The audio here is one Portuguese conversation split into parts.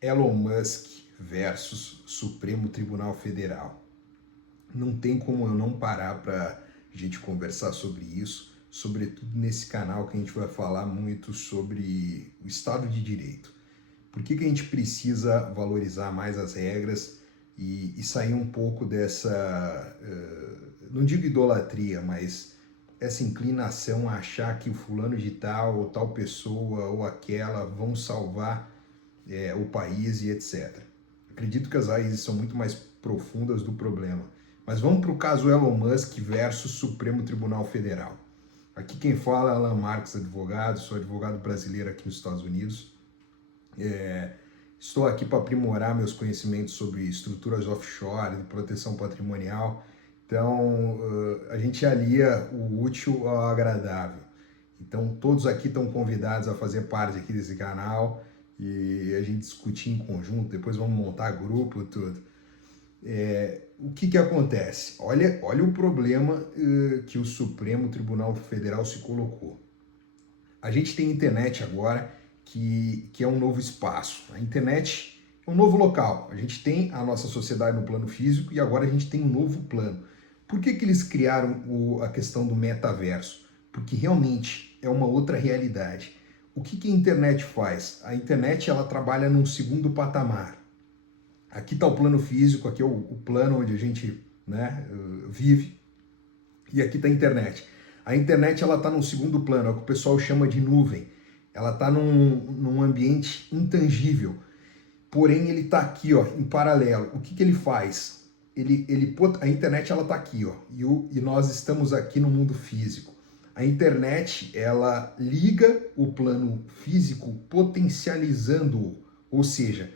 Elon Musk versus Supremo Tribunal Federal. Não tem como eu não parar para a gente conversar sobre isso, sobretudo nesse canal que a gente vai falar muito sobre o Estado de Direito. Por que a gente precisa valorizar mais as regras e sair um pouco dessa, não digo idolatria, mas essa inclinação a achar que o fulano de tal, ou tal pessoa, ou aquela vão salvar o país e etc. Acredito que as raízes são muito mais profundas do problema. Mas vamos para o caso Elon Musk versus Supremo Tribunal Federal. Aqui quem fala é Alan Marques, advogado, sou advogado brasileiro aqui nos Estados Unidos. Estou aqui para aprimorar meus conhecimentos sobre estruturas offshore, proteção patrimonial. Então, a gente alia o útil ao agradável. Então, todos aqui estão convidados a fazer parte aqui desse canal e a gente discutir em conjunto, depois vamos montar grupo, tudo. O que acontece? Olha o problema que o Supremo Tribunal Federal se colocou. A gente tem internet agora, que é um novo espaço. A internet é um novo local. A gente tem a nossa sociedade no plano físico e agora a gente tem um novo plano. Por que eles criaram a questão do metaverso? Porque realmente é uma outra realidade. O que a internet faz? A internet ela trabalha num segundo patamar. Aqui está o plano físico, aqui é o plano onde a gente vive, e aqui está a internet. A internet ela está num segundo plano, é o que o pessoal chama de nuvem. Ela está num ambiente intangível, porém ele está aqui, ó, em paralelo. O que ele faz? A internet ela está aqui, ó, e nós estamos aqui no mundo físico. A internet ela liga o plano físico potencializando-o, ou seja,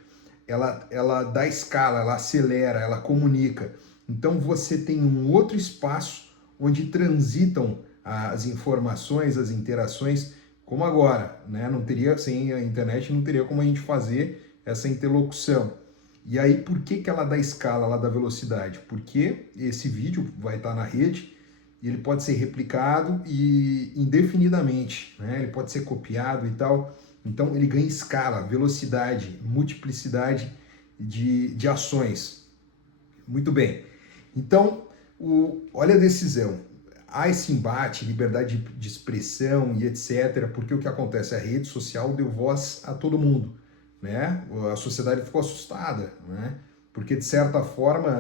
ela dá escala, ela acelera, ela comunica. Então você tem um outro espaço onde transitam as informações, as interações, como agora, né? Não teria, sem a internet não teria como a gente fazer essa interlocução. E aí por que ela dá escala, ela dá velocidade? Porque esse vídeo vai estar na rede e ele pode ser replicado e indefinidamente, né? Ele pode ser copiado e tal. Então ele ganha escala, velocidade, multiplicidade de ações. Muito bem. Então, olha a decisão. Há esse embate, liberdade de expressão e etc. Porque o que acontece? A rede social deu voz a todo mundo, né? A sociedade ficou assustada, né? Porque, de certa forma,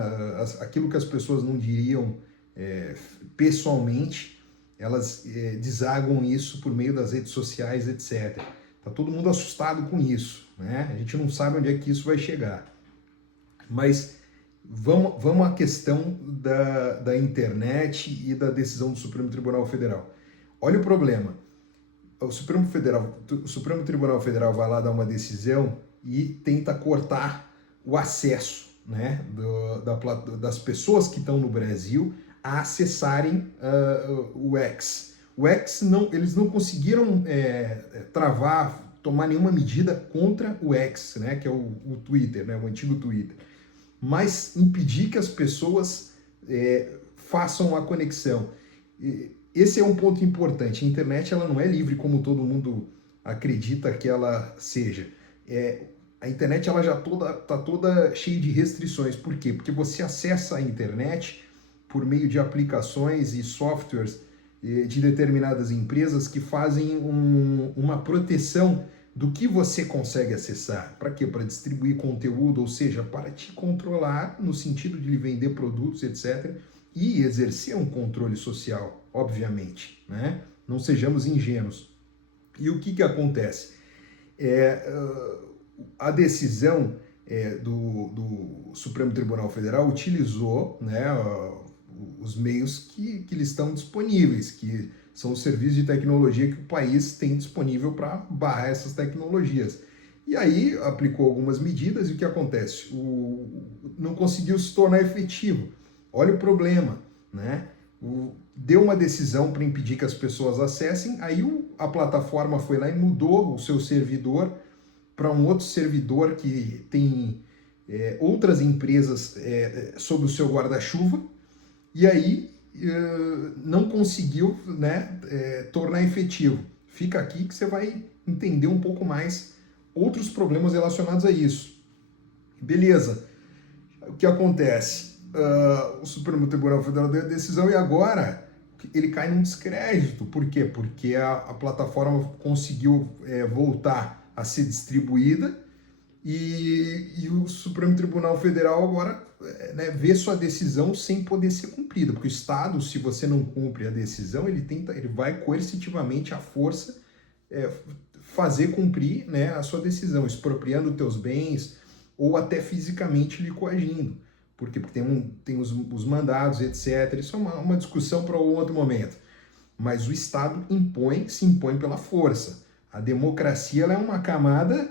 aquilo que as pessoas não diriam pessoalmente, elas desagam isso por meio das redes sociais, etc. Tá todo mundo assustado com isso, né? A gente não sabe onde é que isso vai chegar. Mas vamos à questão da internet e da decisão do Supremo Tribunal Federal. Olha o problema. O Supremo Tribunal Federal vai lá dar uma decisão e tenta cortar o acesso, né, das pessoas que estão no Brasil a acessarem o X. O X, eles não conseguiram travar, tomar nenhuma medida contra o X, né, que é o Twitter, né, o antigo Twitter, mas impedir que as pessoas façam a conexão. Esse é um ponto importante. A internet ela não é livre como todo mundo acredita que ela seja. A internet ela já está toda cheia de restrições. Por quê? Porque você acessa a internet por meio de aplicações e softwares de determinadas empresas que fazem uma proteção do que você consegue acessar. Para quê? Para distribuir conteúdo, ou seja, para te controlar no sentido de lhe vender produtos, etc., e exercer um controle social, obviamente, né? Não sejamos ingênuos. E o que acontece? A decisão do Supremo Tribunal Federal utilizou, né, os meios que lhe estão disponíveis, que são os serviços de tecnologia que o país tem disponível para barrar essas tecnologias. E aí aplicou algumas medidas e o que acontece? Não conseguiu se tornar efetivo. Olha o problema, né? Deu uma decisão para impedir que as pessoas acessem, aí a plataforma foi lá e mudou o seu servidor para um outro servidor que tem outras empresas sob o seu guarda-chuva, e aí não conseguiu, né, tornar efetivo. Fica aqui que você vai entender um pouco mais outros problemas relacionados a isso. Beleza. O que acontece? O Supremo Tribunal Federal deu a decisão e agora ele cai num descrédito. Por quê? Porque a plataforma conseguiu voltar a ser distribuída e o Supremo Tribunal Federal agora vê sua decisão sem poder ser cumprida. Porque o Estado, se você não cumpre a decisão, ele vai coercitivamente, à força, fazer cumprir, né, a sua decisão, expropriando teus bens ou até fisicamente lhe coagindo. Por quê? Porque tem os mandados, etc. Isso é uma discussão para um outro momento. Mas o Estado se impõe pela força. A democracia ela é uma camada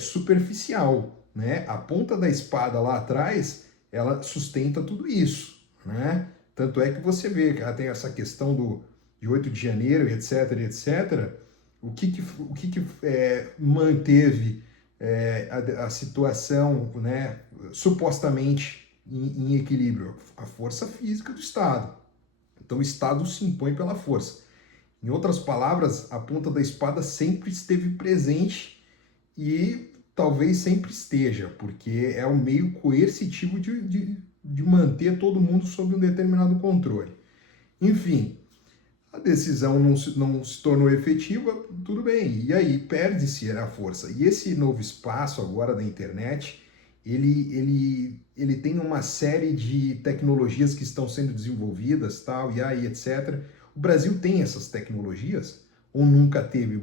superficial, né? A ponta da espada lá atrás, ela sustenta tudo isso, né? Tanto é que você vê que tem essa questão de 8 de janeiro, etc, etc. O que manteve a situação, né, supostamente em equilíbrio? A força física do Estado. Então o Estado se impõe pela força. Em outras palavras, a ponta da espada sempre esteve presente e talvez sempre esteja, porque é o meio coercitivo de manter todo mundo sob um determinado controle. Enfim, a decisão não se tornou efetiva, tudo bem, e aí perde-se a força. E esse novo espaço agora da internet, ele tem uma série de tecnologias que estão sendo desenvolvidas, tal, e aí, etc. O Brasil tem essas tecnologias, ou nunca teve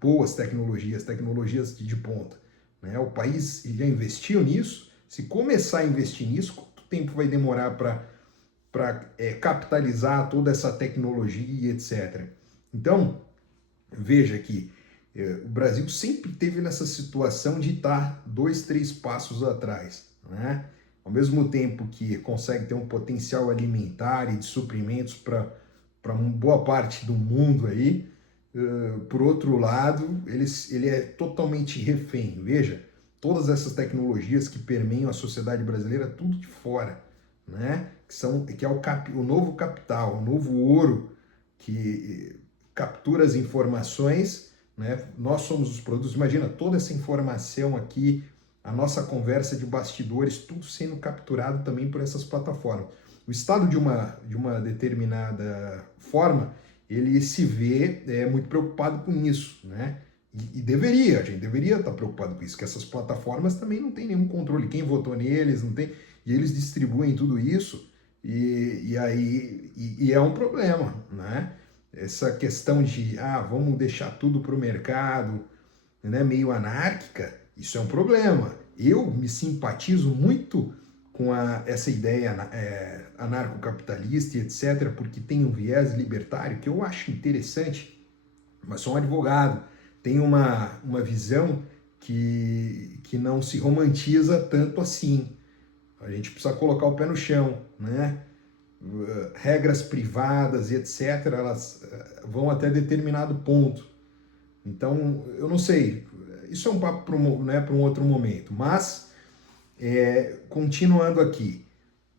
boas tecnologias de ponta, né? O país já investiu nisso. Se começar a investir nisso, quanto tempo vai demorar para capitalizar toda essa tecnologia, etc. Então, veja que o Brasil sempre teve nessa situação de estar 2, 3 passos atrás, né? Ao mesmo tempo que consegue ter um potencial alimentar e de suprimentos para uma boa parte do mundo aí, por outro lado, ele é totalmente refém. Veja, todas essas tecnologias que permeiam a sociedade brasileira, tudo de fora, né? Que é o novo capital, o novo ouro que captura as informações, né? Nós somos os produtos. Imagina toda essa informação aqui, a nossa conversa de bastidores, tudo sendo capturado também por essas plataformas. O Estado de uma determinada forma, ele se vê muito preocupado com isso, né? E a gente deveria estar preocupado com isso, que essas plataformas também não têm nenhum controle, quem votou neles, não tem, e eles distribuem tudo isso, e é um problema, né? Essa questão de, vamos deixar tudo para o mercado, né, meio anárquica, isso é um problema. Eu me simpatizo muito com essa ideia anarcocapitalista e etc., porque tem um viés libertário que eu acho interessante, mas sou um advogado, tenho uma visão que não se romantiza tanto assim. A gente precisa colocar o pé no chão, né? Regras privadas e etc., elas vão até determinado ponto. Então, eu não sei, isso é um papo para um outro momento, mas, continuando aqui,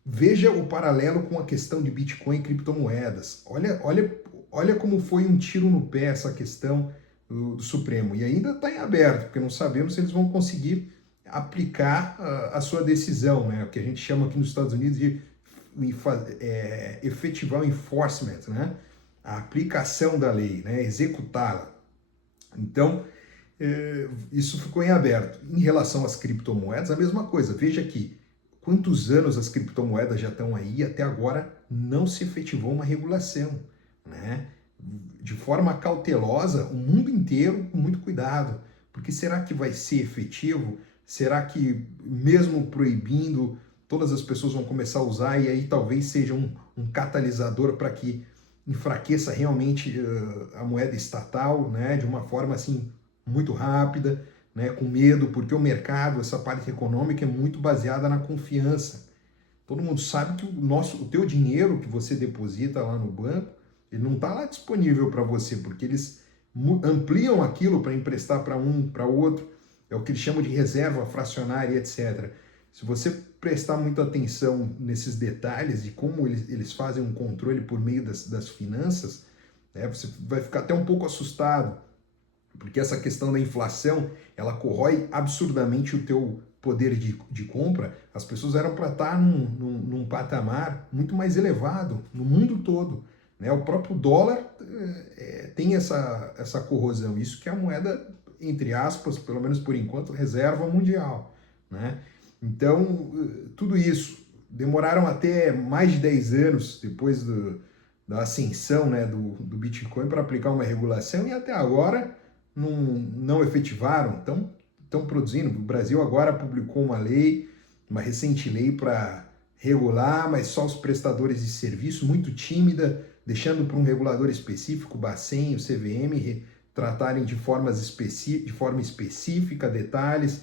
veja o paralelo com a questão de Bitcoin e criptomoedas. Olha como foi um tiro no pé essa questão do Supremo, e ainda está em aberto, porque não sabemos se eles vão conseguir aplicar a sua decisão, né? O que a gente chama aqui nos Estados Unidos de efetivar o enforcement, né? A aplicação da lei, né? Executá-la. Então, isso ficou em aberto. Em relação às criptomoedas, a mesma coisa. Veja aqui, quantos anos as criptomoedas já estão aí, até agora não se efetivou uma regulação, né? De forma cautelosa, o mundo inteiro com muito cuidado, porque será que vai ser efetivo? Será que mesmo proibindo, todas as pessoas vão começar a usar e aí talvez seja um catalisador para que enfraqueça realmente a moeda estatal, né, de uma forma assim muito rápida, né, com medo, porque o mercado, essa parte econômica é muito baseada na confiança. Todo mundo sabe que o teu dinheiro que você deposita lá no banco, ele não está lá disponível para você, porque eles ampliam aquilo para emprestar para um, para outro. É o que eles chamam de reserva fracionária, etc. Se você prestar muita atenção nesses detalhes de como eles fazem um controle por meio das finanças, né, você vai ficar até um pouco assustado. porque essa questão da inflação, ela corrói absurdamente o teu poder de compra. As pessoas eram para estar num patamar muito mais elevado no mundo todo, né? O próprio dólar tem essa corrosão, isso que é a moeda, entre aspas, pelo menos por enquanto, reserva mundial, né? Então, tudo isso, demoraram até mais de 10 anos depois da ascensão, né, do Bitcoin para aplicar uma regulação, e até agora não efetivaram, estão produzindo. O Brasil agora publicou uma lei, uma recente lei para regular, mas só os prestadores de serviço, muito tímida, deixando para um regulador específico, o Bacen, o CVM, tratarem de forma específica, detalhes,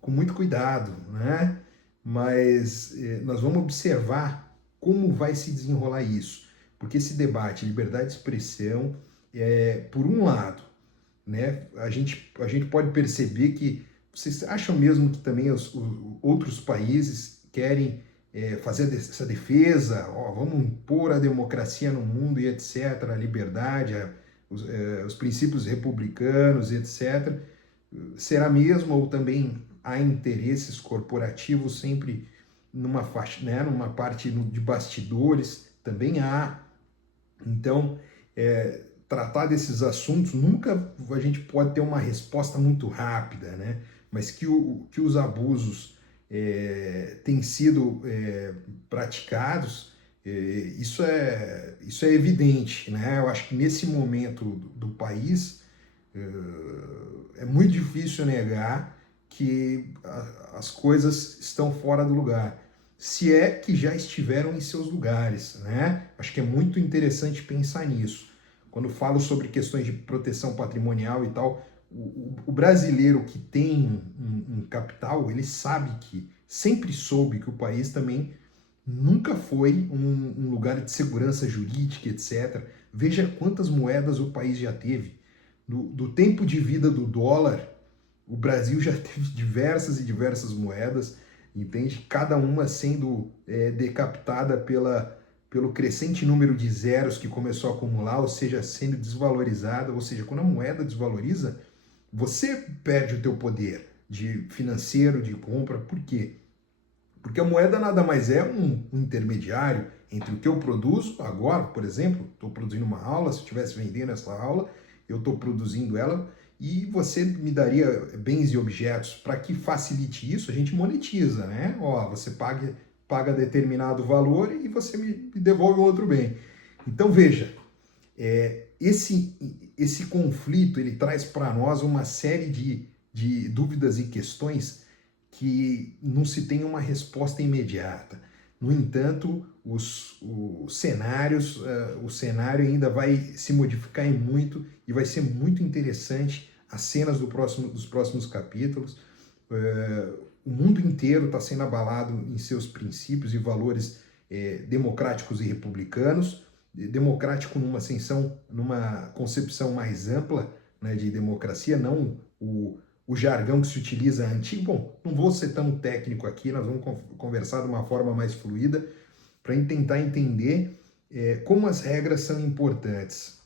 com muito cuidado, né? Mas nós vamos observar como vai se desenrolar isso, porque esse debate, liberdade de expressão, por um lado, né, a gente pode perceber que vocês acham mesmo que também os outros países querem fazer essa defesa, vamos impor a democracia no mundo e etc., a liberdade, os princípios republicanos e etc., será mesmo, ou também há interesses corporativos sempre numa faixa, né, numa parte de bastidores, também há. Então, tratar desses assuntos, nunca a gente pode ter uma resposta muito rápida, né? Mas que os abusos têm sido praticados, isso é evidente, né? Eu acho que nesse momento do país é muito difícil negar que as coisas estão fora do lugar, se é que já estiveram em seus lugares, né? Acho que é muito interessante pensar nisso. Quando falo sobre questões de proteção patrimonial e tal, o brasileiro que tem um capital, ele sabe que, sempre soube que o país também nunca foi um lugar de segurança jurídica, etc. Veja quantas moedas o país já teve. Do tempo de vida do dólar, o Brasil já teve diversas e diversas moedas, entende? Cada uma sendo decapitada pelo crescente número de zeros que começou a acumular, ou seja, sendo desvalorizada. Ou seja, quando a moeda desvaloriza, você perde o teu poder financeiro, de compra. Por quê? Porque a moeda nada mais é um intermediário entre o que eu produzo agora, por exemplo, estou produzindo uma aula, se eu estivesse vendendo essa aula, eu estou produzindo ela, e você me daria bens e objetos. Para que facilite isso, a gente monetiza, né? Você paga determinado valor e você me devolve um outro bem. Então veja, esse conflito, ele traz para nós uma série de dúvidas e questões que não se tem uma resposta imediata. No entanto, o cenário ainda vai se modificar em muito, e vai ser muito interessante as cenas dos próximos capítulos. O mundo inteiro está sendo abalado em seus princípios e valores democráticos e republicanos. Democrático numa concepção mais ampla, né, de democracia, não o jargão que se utiliza antigo. Bom, não vou ser tão técnico aqui, nós vamos conversar de uma forma mais fluida para tentar entender como as regras são importantes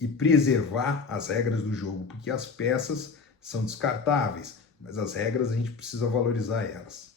e preservar as regras do jogo, porque as peças são descartáveis, mas as regras a gente precisa valorizar elas.